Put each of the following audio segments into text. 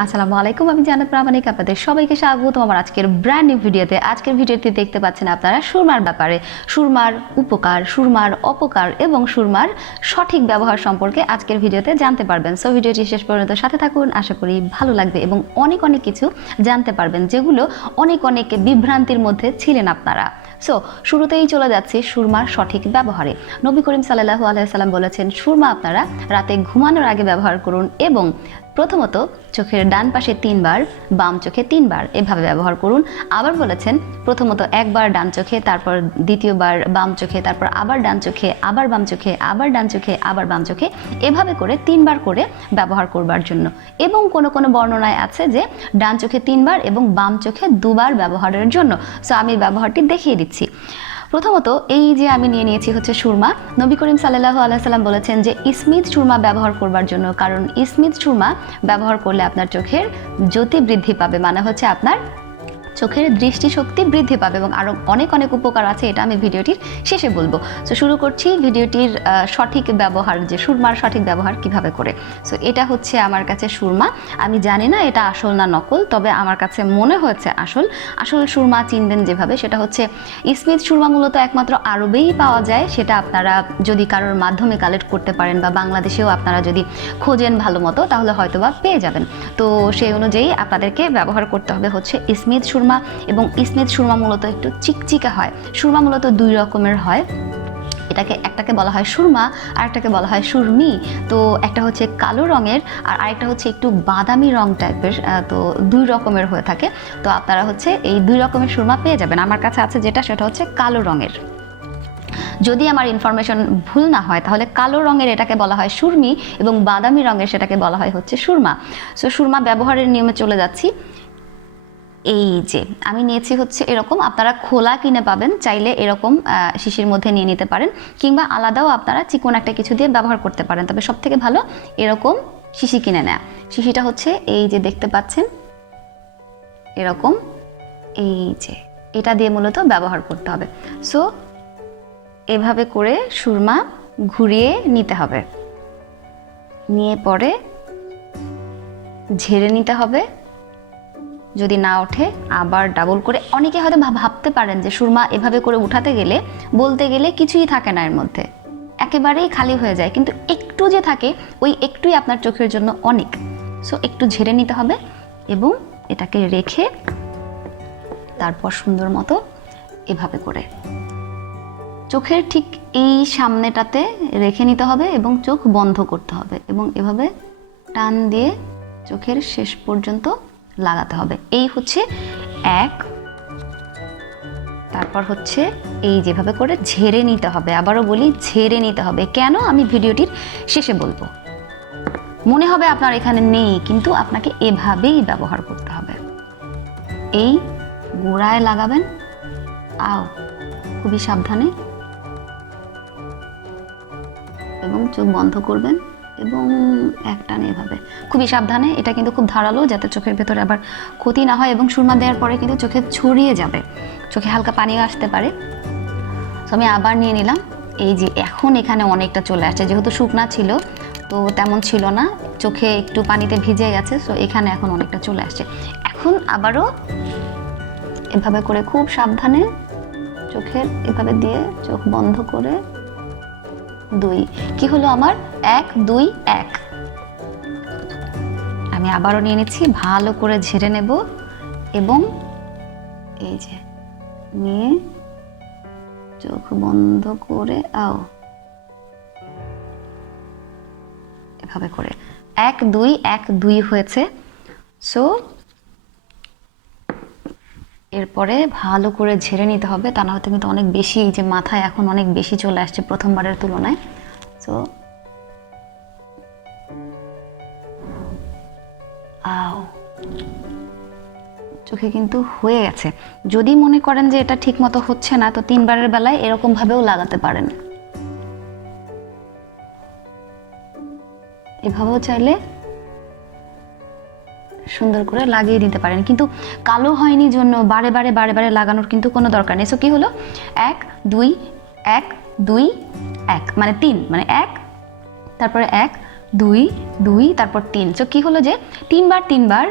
আসসালামু আলাইকুম, আমি জান্নাত প্রামাণিক আপনাদের সবাইকে স্বাগত আমার আজকের ব্র্যান্ড নিউ ভিডিওতে। আজকের ভিডিওতে দেখতে পাচ্ছেন আপনারা সুরমার ব্যাপারে, সুরমার উপকার, সুরমার অপকার এবং সুরমার সঠিক ব্যবহার সম্পর্কে আজকের ভিডিওতে জানতে পারবেন। সো ভিডিওটি শেষ পর্যন্ত সাথে থাকুন, আশা করি ভালো লাগবে এবং অনেক কিছু জানতে পারবেন যেগুলো অনেক বিভ্রান্তির মধ্যে ছিলেন আপনারা। সো শুরুতেই চলে যাচ্ছি সুরমার সঠিক ব্যবহারে। নবী করিম সাল্লাল্লাহু আলাইহি সাল্লাম বলেছেন, সুরমা আপনারা রাতে ঘুমানোর আগে ব্যবহার করুন এবং প্রথমত চোখের ডান পাশে 3 বার, বাম চোখে 3 বার এভাবে ব্যবহার করুন। আবার বলেছেন প্রথমত একবার ডান চোখে, তারপর দ্বিতীয়বার বাম চোখে, তারপর আবার ডান চোখে, আবার বাম চোখে, আবার ডান চোখে, আবার বাম চোখে, এভাবে করে 3 বার করে ব্যবহার করবার জন্য। এবং কোনো বর্ণনায় আছে যে ডান চোখে 3 বার এবং বাম চোখে 2 বার ব্যবহারের জন্য। সো আমি ব্যবহারটি দেখিয়ে দিচ্ছি। প্রথমত এই যে আমি নিয়ে নিয়েছি হচ্ছে সুরমা। নবী করিম সাল্লাল্লাহু আলাইহি সাল্লাম বলেছেন যে স্মিথ সুরমা ব্যবহার করবার জন্য, কারণ স্মিথ সুরমা ব্যবহার করলে আপনার চোখের জ্যোতি বৃদ্ধি পাবে, মানে হচ্ছে আপনার চোখের দৃষ্টিশক্তি বৃদ্ধি পাবে এবং আরও অনেক উপকার আছে, এটা আমি ভিডিওটির শেষে বলবো। সো শুরু করছি ভিডিওটির সঠিক ব্যবহার, যে সুরমার সঠিক ব্যবহার কিভাবে করে। সো এটা হচ্ছে আমার কাছে সুরমা। আমি জানি না এটা আসল না নকল, তবে আমার কাছে মনে হয়েছে আসল সুরমা চিনবেন যেভাবে, সেটা হচ্ছে স্মিথ সুরমা মূলত একমাত্র আরবেই পাওয়া যায়। সেটা আপনারা যদি কারোর মাধ্যমে কালেক্ট করতে পারেন বা বাংলাদেশেও আপনারা যদি খোঁজেন ভালো মতো, তাহলে হয়তোবা পেয়ে যাবেন। তো সেই অনুযায়ী আপনাদেরকে ব্যবহার করতে হবে হচ্ছে স্মিথ সুরমা। এবং স্মিথ সুরমা মূলত একটু চিকচিকা হয়। সুরমা মূলত 2 রকমের হয়, একটাকে বলা হয় সুরমা আর একটাকে বলা হয় সুরমি। তো একটা হচ্ছে কালো রঙের আর আরেকটা হচ্ছে একটু বাদামি রং টাইপের। তো 2 রকমের হয়ে থাকে। তো আপনারা হচ্ছে এই 2 রকমের সুরমা পেয়ে যাবেন। আমার কাছে আছে সেটা হচ্ছে কালো রঙের। যদি আমার ইনফরমেশন ভুল না হয় তাহলে কালো রঙের এটাকে বলা হয় সুরমি এবং বাদামি রঙের সেটাকে বলা হয় হচ্ছে সুরমা। সো সুরমা ব্যবহারের নিয়মে চলে যাচ্ছি। এই যে আমি নিয়েছি হচ্ছে এরকম, আপনারা খোলা কিনে পাবেন, চাইলে এরকম শিশির মধ্যে নিয়ে নিতে পারেন, কিংবা আলাদাও আপনারা চিকন একটা কিছু দিয়ে ব্যবহার করতে পারেন। তবে সব থেকে ভালো এরকম শিশি কিনে নেয়া। শিশিটা হচ্ছে এই যে দেখতে পাচ্ছেন এরকম, এই যে এটা দিয়ে মূলত ব্যবহার করতে হবে। সো এভাবে করে সুরমা ঘুরিয়ে নিতে হবে, নিয়ে পরে ঝেড়ে নিতে হবে। যদি না ওঠে আবার ডাবল করে, অনেকে হয়তো ভাবতে পারেন যে সুরমা এভাবে করে উঠাতে গেলে বলতে গেলে কিছুই থাকে না এর মধ্যে, একেবারেই খালি হয়ে যায়, কিন্তু একটু যে থাকে ওই একটুই আপনার চোখের জন্য অনেক। সো একটু ঝেড়ে নিতে হবে এবং এটাকে রেখে তারপর সুন্দর মতো এভাবে করে চোখের ঠিক এই সামনেটাতে রেখে নিতে হবে এবং চোখ বন্ধ করতে হবে এবং এভাবে টান দিয়ে চোখের শেষ পর্যন্ত লাগাতে হবে। এই হচ্ছে এক। তারপর হচ্ছে এই যেভাবে করে ঝেড়ে নিতে হবে। আবারও বলি, ঝেড়ে নিতে হবে। কেন, আমি ভিডিওটির শেষে বলবো। মনে হবে আপনার এখানে নেই, কিন্তু আপনাকে এভাবেই ব্যবহার করতে হবে। এই গোড়ায় লাগাবেন, খুবই সাবধানে, এবং চোখ বন্ধ করবেন এবং একটানে এভাবে খুবই সাবধানে। এটা কিন্তু খুব ধারালো, যাতে চোখের ভেতরে আবার ক্ষতি না হয়, এবং সুরমা দেওয়ার পরে কিন্তু চোখে ছড়িয়ে যাবে, চোখে হালকা পানিও আসতে পারে। তো আমি আবার নিয়ে নিলাম। এই যে এখন এখানে অনেকটা চলে আসছে, যেহেতু শুকনা ছিল তো তেমন ছিল না, চোখে একটু পানিতে ভিজে গেছে। সো এখানে এখন অনেকটা চলে আসছে। এখন আবারও এভাবে করে খুব সাবধানে চোখের এভাবে দিয়ে চোখ বন্ধ করে 2 কি হলো আমার 1 2 1। আমি আবারও নিয়ে নিচ্ছি, ভালো করে ঝেড়ে নেব এবং এই যে নিয়ে চোখ বন্ধ করে এভাবে করে 1 2 1 2 হয়েছে। সো এরপরে ভালো করে ঝেড়ে নিতে হবে, তা না হয়তো কিন্তু অনেক বেশি, এই যে মাথায় এখন অনেক বেশি চলে আসছে প্রথমবারের তুলনায়। সো চোখে কিন্তু হয়ে গেছে। যদি মনে করেন যে এটা ঠিক মতো হচ্ছে না, তো 3 বারের বেলায় এরকম ভাবেও লাগাতে পারেন, এভাবেও চাইলে সুন্দর করে লাগিয়ে দিতে পারেন। কিন্তু কালো হয়নি জন্য বারে বারে লাগানোর কিন্তু কোনো দরকার নেই। সো কি হলো 1 2 1 2 1, মানে 3, মানে 1 তারপরে 1 2 2 তারপর 3। সো কি হলো যে 3 বার 3 বার,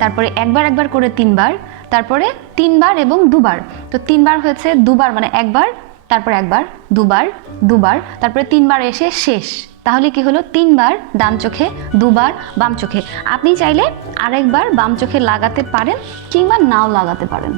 তারপরে একবার করে 3 বার, তারপরে 3 বার এবং 2 বার। তো 3 বার হয়েছে, 2 বার মানে একবার, তারপর একবার, 2 বার, 2 বার, তারপরে 3 বার এসে শেষ। তাহলে কি হলো 3 বার ডান চোখে, 2 বার বাম চোখে। আপনি চাইলে আরেকবার বাম চোখে লাগাতে পারেন কিংবা নাও লাগাতে পারেন।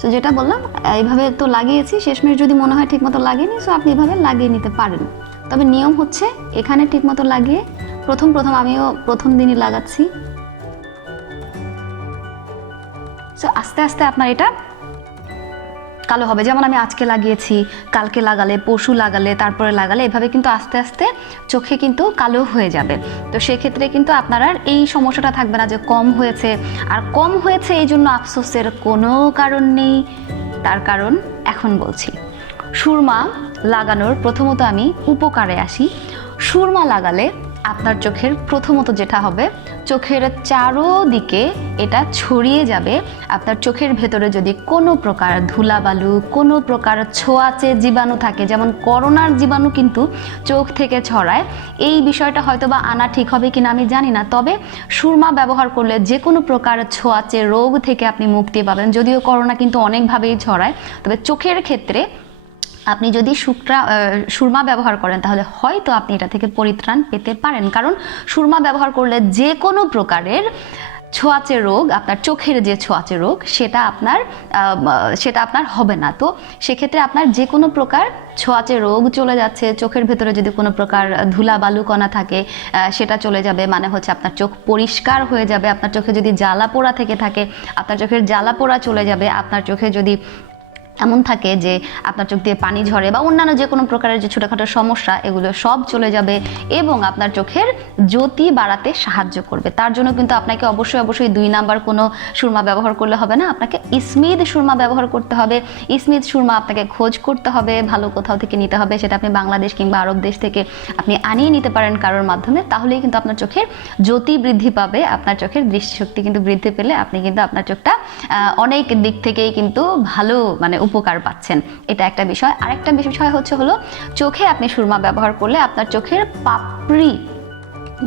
সো যেটা বললাম এইভাবে তো লাগিয়েছি, শেষমেশ যদি মনে হয় ঠিকমতো লাগেনি সো আপনি এভাবে লাগিয়ে নিতে পারেন। তবে নিয়ম হচ্ছে এখানে ঠিকমতো লাগিয়ে প্রথম আমিও প্রথম দিনই লাগাচ্ছি। সো আস্তে আস্তে আপনার এটা কালো হবে। যেমন আমি আজকে লাগিয়েছি, কালকে লাগালে, পরশু লাগালে, তারপরে লাগালে, এভাবে কিন্তু আস্তে আস্তে চোখে কিন্তু কালো হয়ে যাবে। তো সেক্ষেত্রে কিন্তু আপনার আর এই সমস্যাটা থাকবে না যে কম হয়েছে। আর কম হয়েছে এই জন্য আফসোসের কোনো কারণ নেই। তার কারণ এখন বলছি। সুরমা লাগানোর প্রথমত আমি উপকারে আসি। সুরমা লাগালে আপনার চোখের প্রথমত যেটা হবে, চোখের চারোদিকে এটা ছড়িয়ে যাবে। আপনার চোখের ভেতরে যদি কোনো প্রকার ধুলাবালু, কোনো প্রকার ছোঁয়াচে জীবাণু থাকে, যেমন করোনার জীবাণু কিন্তু চোখ থেকে ছড়ায়, এই বিষয়টা হয়তো বা আনা ঠিক হবে কিনা আমি জানি না। তবে সুরমা ব্যবহার করলে যে কোনো প্রকার ছোঁয়াচে রোগ থেকে আপনি মুক্তি পাবেন। যদিও করোনা কিন্তু অনেকভাবেই ছড়ায়, তবে চোখের ক্ষেত্রে আপনি যদি সুরমা ব্যবহার করেন তাহলে হয়তো আপনি এটা থেকে পরিত্রাণ পেতে পারেন। কারণ সুরমা ব্যবহার করলে যে কোনো প্রকারের ছোঁয়াচে রোগ, আপনার চোখের যে ছোঁয়াচে রোগ সেটা আপনার হবে না। তো সেক্ষেত্রে আপনার যে কোনো প্রকার ছোঁয়াচে রোগ চলে যাচ্ছে, চোখের ভেতরে যদি কোনো প্রকার ধুলা বালুকণা থাকে সেটা চলে যাবে, মানে হচ্ছে আপনার চোখ পরিষ্কার হয়ে যাবে। আপনার চোখে যদি জ্বালা পোড়া থেকে থাকে আপনার চোখের জ্বালা পোড়া চলে যাবে। আপনার চোখে যদি এমন থাকে যে আপনার চোখ দিয়ে পানি ঝরে বা অন্যান্য যে কোনো প্রকারের যে ছোটোখাটো সমস্যা, এগুলো সব চলে যাবে এবং আপনার চোখের জ্যোতি বাড়াতে সাহায্য করবে। তার জন্য কিন্তু আপনাকে অবশ্যই 2 নাম্বার কোনো সুরমা ব্যবহার করলে হবে না, আপনাকে স্মিথ সুরমা ব্যবহার করতে হবে। স্মিথ সুরমা আপনাকে খোঁজ করতে হবে, ভালো কোথাও থেকে নিতে হবে। সেটা আপনি বাংলাদেশ কিংবা আরব দেশ থেকে আপনি আনিয়ে নিতে পারেন কারোর মাধ্যমে। তাহলেই কিন্তু আপনার চোখের জ্যোতি বৃদ্ধি পাবে, আপনার চোখের দৃষ্টিশক্তি কিন্তু বৃদ্ধি পেলে আপনি কিন্তু আপনার চোখটা অনেক দিক থেকেই কিন্তু ভালো মানে উপকার পাচ্ছেন। এটা একটা বিষয়। আরেকটা বিষয় হলো চোখে আপনি সুরমা ব্যবহার করলে আপনার চোখের পাপড়ি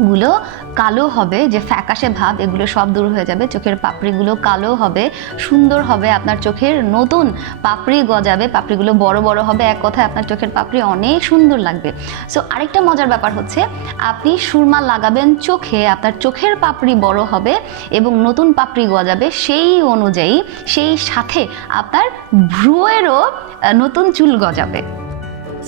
গুলো কালো হবে, যে ফ্যাকাশে ভাব এগুলো সব দূর হয়ে যাবে। চোখের পাপড়িগুলো কালো হবে, সুন্দর হবে, আপনার চোখের নতুন পাপড়ি গজাবে, পাপড়িগুলো বড় বড় হবে। এক কথায় আপনার চোখের পাপড়ি অনেক সুন্দর লাগবে। সো আরেকটা মজার ব্যাপার হচ্ছে আপনি সুরমা লাগাবেন চোখে, আপনার চোখের পাপড়ি বড় হবে এবং নতুন পাপড়ি গজাবে, সেই অনুযায়ী সেই সাথে আপনার ভ্রুয়েরও নতুন চুল গজাবে।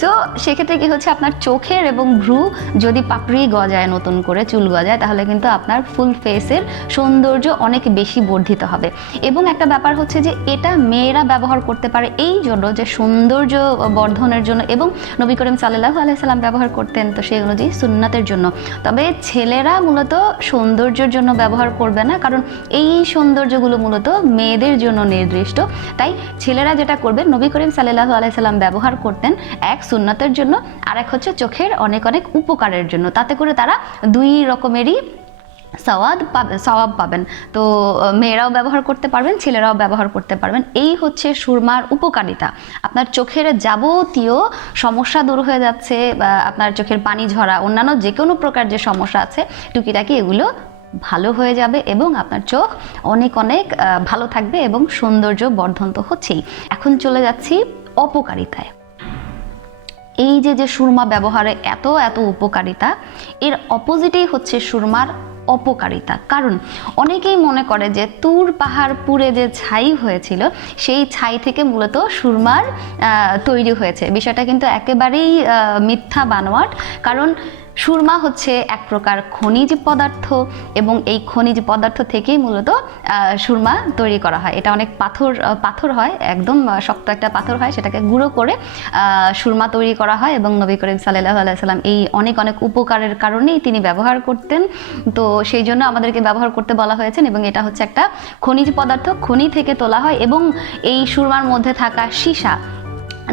সো সেক্ষেত্রে কি হচ্ছে, আপনার চোখের এবং ভ্রু যদি পাপড়ি গজায়, নতুন করে চুল গজায়, তাহলে কিন্তু আপনার ফুল ফেসের সৌন্দর্য অনেক বেশি বর্ধিত হবে। এবং একটা ব্যাপার হচ্ছে যে এটা মেয়েরা ব্যবহার করতে পারে এই জন্য যে সৌন্দর্য বর্ধনের জন্য, এবং নবী করিম সাল্লাল্লাহু আলাইহি সাল্লাম ব্যবহার করতেন, তো সেই অনুযায়ী সুন্নাতের জন্য। তবে ছেলেরা মূলত সৌন্দর্যের জন্য ব্যবহার করবে না, কারণ এই সৌন্দর্যগুলো মূলত মেয়েদের জন্য নির্দিষ্ট। তাই ছেলেরা যেটা করবে, নবী করিম সাল্লাল্লাহু আলাইহি সাল্লাম ব্যবহার করতেন এক সুন্নাতের জন্য, আর এক হচ্ছে চোখের অনেক উপকারের জন্য। তাতে করে তারা 2 রকমেরই সওয়াব পাবেন। তো মেয়েরাও ব্যবহার করতে পারবেন, ছেলেরাও ব্যবহার করতে পারবেন। এই হচ্ছে সুরমার উপকারিতা। আপনার চোখের যাবতীয় সমস্যা দূর হয়ে যাচ্ছে, আপনার চোখের পানি ঝরা, অন্যান্য যে কোনো প্রকার যে সমস্যা আছে টুকিটাকি এগুলো ভালো হয়ে যাবে এবং আপনার চোখ অনেক ভালো থাকবে এবং সৌন্দর্য বর্ধন তো হচ্ছেই। এখন চলে যাচ্ছি অপকারিতায়। এই যে সুরমা ব্যবহারে এত উপকারিতা, এর অপোজিটেই হচ্ছে সুরমার অপকারিতা। কারণ অনেকেই মনে করে যে তুর পাহাড় পুড়ে যে ছাই হয়েছিল সেই ছাই থেকে মূলত সুরমার তৈরি হয়েছে। বিষয়টা কিন্তু একেবারেই মিথ্যা বানোয়াট। কারণ সুরমা হচ্ছে এক প্রকার খনিজ পদার্থ এবং এই খনিজ পদার্থ থেকেই মূলত সুরমা তৈরি করা হয়। এটা অনেক পাথর হয়, একদম শক্ত একটা পাথর হয়, সেটাকে গুঁড়ো করে সুরমা তৈরি করা হয়। এবং নবী করিম সাল্লাল্লাহু আলাইহি সাল্লাম এই অনেক উপকারের কারণেই তিনি ব্যবহার করতেন, তো সেই জন্য আমাদেরকে ব্যবহার করতে বলা হয়েছে। এবং এটা হচ্ছে একটা খনিজ পদার্থ, খনি থেকে তোলা হয়। এবং এই সুরমার মধ্যে থাকা সীসা,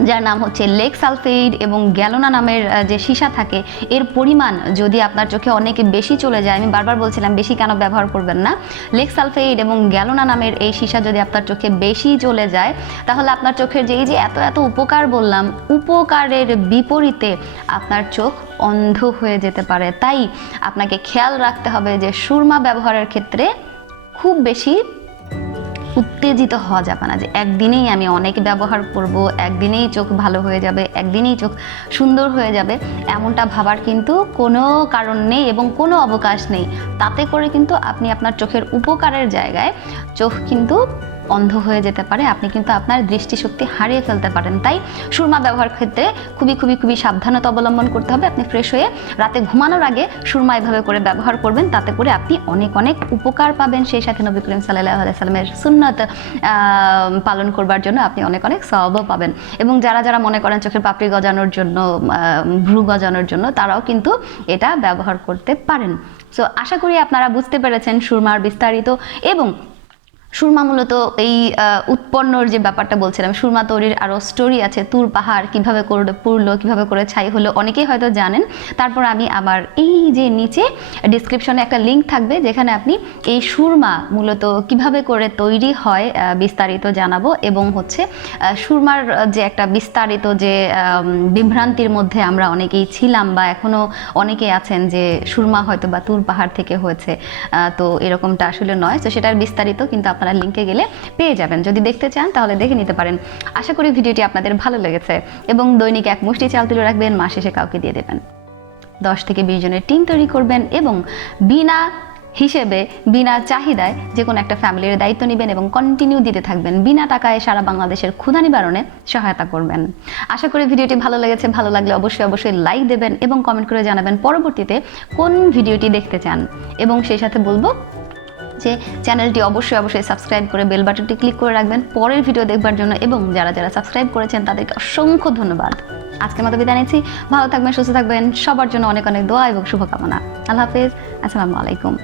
যার নাম হচ্ছে লেক সালফেট এবং গ্যালোনা নামের যে সীসা থাকে, এর পরিমাণ যদি আপনার চোখে অনেক বেশি চলে যায়, আমি বারবার বলছিলাম বেশি কেন ব্যবহার করবেন না, লেক সালফেট এবং গ্যালোনা নামের এই সীসা যদি আপনার চোখে বেশি চলে যায়, তাহলে আপনার চোখের যে এই যে এত এত উপকার বললাম, উপকারের বিপরীতে আপনার চোখ অন্ধ হয়ে যেতে পারে। তাই আপনাকে খেয়াল রাখতে হবে যে সুরমা ব্যবহারের ক্ষেত্রে খুব বেশি উত্তেজিত হওয়া যাবে না যে একদিনেই আমি অনেক ব্যবহার করব, একদিনেই চোখ ভালো হয়ে যাবে, একদিনেই চোখ সুন্দর হয়ে যাবে, এমনটা ভাবার কিন্তু কোনো কারণ নেই এবং কোনো অবকাশ নেই। তাতে করে কিন্তু আপনি আপনার চোখের উপকারের জায়গায় চোখ কিন্তু অন্ধ হয়ে যেতে পারে, আপনি কিন্তু আপনার দৃষ্টিশক্তি হারিয়ে ফেলতে পারেন। তাই সুরমা ব্যবহার ক্ষেত্রে খুবই সাবধানতা অবলম্বন করতে হবে। আপনি ফ্রেশ হয়ে রাতে ঘুমানোর আগে সুরমা এভাবে করে ব্যবহার করবেন, তাতে করে আপনি অনেক উপকার পাবেন। সেই সাথে নবী করিম সাল্লাল্লাহু আলাইহি সাল্লামের সুন্নত পালন করবার জন্য আপনি অনেক সওয়াবও পাবেন। এবং যারা মনে করেন চোখের পাপড়ি গজানোর জন্য, ভ্রু গজানোর জন্য, তারাও কিন্তু এটা ব্যবহার করতে পারেন। সো আশা করি আপনারা বুঝতে পেরেছেন সুরমার বিস্তারিত। এবং সুরমা মূলত এই উৎপন্নর যে ব্যাপারটা বলছিলাম, সুরমা তৈরির আরও স্টোরি আছে, তুর পাহাড় কীভাবে করে পুড়লো, কীভাবে করে ছাই হলো, অনেকেই হয়তো জানেন। তারপর আমি আমার এই যে নিচে ডিসক্রিপশনে একটা লিঙ্ক থাকবে, যেখানে আপনি এই সুরমা মূলত কিভাবে করে তৈরি হয় বিস্তারিত জানাবো। এবং হচ্ছে সুরমার যে একটা বিস্তারিত যে বিভ্রান্তির মধ্যে আমরা অনেকেই ছিলাম, বা এখনও অনেকেই আছেন যে সুরমা হয়তো বা তুর পাহাড় থেকে হয়েছে, তো এরকমটা আসলে নয়। তো সেটার বিস্তারিত কিন্তু আপনারা লিঙ্কে গেলে পেয়ে যাবেন। যদি দেখতে চান তাহলে দেখে নিতে পারেন। আশা করি ভিডিওটি আপনাদের ভালো লেগেছে। এবং দৈনিক 1 মুষ্টি চাল তুলে রাখবেন, মাস শেষে কাউকে দিয়ে দেবেন। 10 থেকে 20 জনের টিম তৈরি করবেন এবং বিনা হিসেবে, বিনা চাহিদায় যে কোনো একটা ফ্যামিলির দায়িত্ব নেবেন এবং কন্টিনিউ দিতে থাকবেন। বিনা টাকায় সারা বাংলাদেশের ক্ষুধা নিবারণে সহায়তা করবেন। আশা করি ভিডিওটি ভালো লেগেছে। ভালো লাগলে অবশ্যই লাইক দেবেন এবং কমেন্ট করে জানাবেন পরবর্তীতে কোন ভিডিওটি দেখতে চান। এবং সেই সাথে বলবো যে চ্যানেলটি অবশ্যই সাবস্ক্রাইব করে বেল বাটনটি ক্লিক করে রাখবেন পরের ভিডিও দেখবার জন্য। এবং যারা সাবস্ক্রাইব করেছেন তাদেরকে অসংখ্য ধন্যবাদ। আজকের মতো বিদায় নিচ্ছি। ভালো থাকবেন, সুস্থ থাকবেন। সবার জন্য অনেক দোয়া এবং শুভকামনা। আল্লাহ হাফেজ। আসসালামু আলাইকুম।